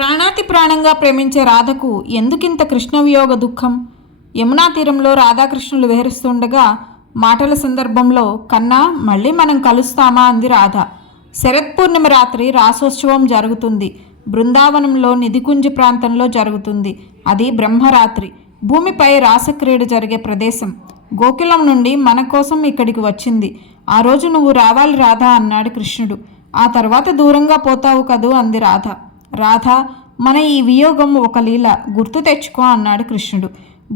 ప్రాణాతి ప్రాణంగా ప్రేమించే రాధకు ఎందుకింత కృష్ణ వియోగ దుఃఖం? యమునా తీరంలో రాధాకృష్ణులు విహరిస్తుండగా మాటల సందర్భంలో కన్నా మళ్ళీ మనం కలుస్తామా అంది రాధ. శరత్పూర్ణిమ రాత్రి రాసోత్సవం జరుగుతుంది. బృందావనంలో నిధికుంజి ప్రాంతంలో జరుగుతుంది. అది బ్రహ్మరాత్రి. భూమిపై రాసక్రీడ జరిగే ప్రదేశం. గోకులం నుండి మన కోసం ఇక్కడికి వచ్చింది. ఆ రోజు నువ్వు రావాలి రాధా అన్నాడు కృష్ణుడు. ఆ తర్వాత దూరంగా పోతావు కదూ అంది రాధ. రాధ, మన ఈ వియోగం ఒక లీల, గుర్తు తెచ్చుకో అన్నాడు కృష్ణుడు.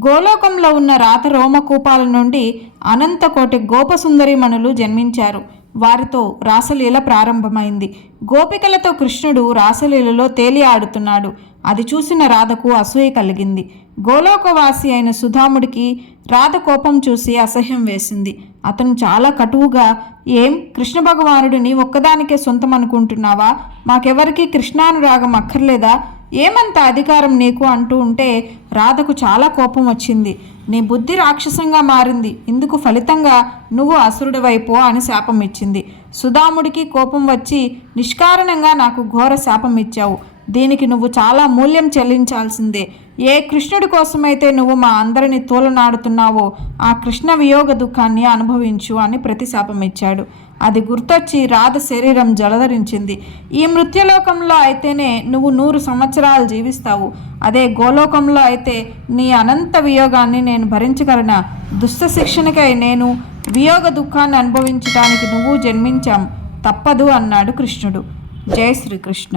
గోలోకంలో ఉన్న రాత రోమకూపాల నుండి అనంతకోటి గోపసుందరిమణులు జన్మించారు. వారితో రాసలీల ప్రారంభమైంది. గోపికలతో కృష్ణుడు రాసలీలలో తేలి ఆడుతున్నాడు. అది చూసిన రాధకు అసూయ కలిగింది. గోలోకవాసి అయిన సుధాముడికి రాధ కోపం చూసి అసహ్యం వేసింది. అతను చాలా కటువుగా, ఏం కృష్ణ భగవానుడిని ఒక్కదానికే సొంతం అనుకుంటున్నావా? మాకెవరికి కృష్ణానురాగం అక్కర్లేదా? ఏమంత అధికారం నీకు అంటూ ఉంటే రాధకు చాలా కోపం వచ్చింది. నీ బుద్ధి రాక్షసంగా మారింది. ఇందుకు ఫలితంగా నువ్వు అసురుడివైపో అని శాపం ఇచ్చింది. సుధాముడికి కోపం వచ్చి నిష్కారణంగా నాకు ఘోర శాపం ఇచ్చావు. దీనికి నువ్వు చాలా మూల్యం చెల్లించాల్సిందే. ఏ కృష్ణుడి కోసమైతే నువ్వు మా అందరిని తోలనాడుతున్నావో ఆ కృష్ణ వియోగ దుఃఖాన్ని అనుభవించు అని ప్రతిశాపం ఇచ్చాడు. అది గుర్తొచ్చి రాధ శరీరం జలధరించింది. ఈ మృత్యులోకంలో అయితేనే నువ్వు 100 సంవత్సరాలు జీవిస్తావు. అదే గోలోకంలో అయితే నీ అనంత వియోగాన్ని నేను భరించగలనా? దుష్ట శిక్షణకై నేను వియోగ దుఃఖాన్ని అనుభవించడానికి నువ్వు జన్మించాం, తప్పదు అన్నాడు కృష్ణుడు. జై శ్రీకృష్ణ.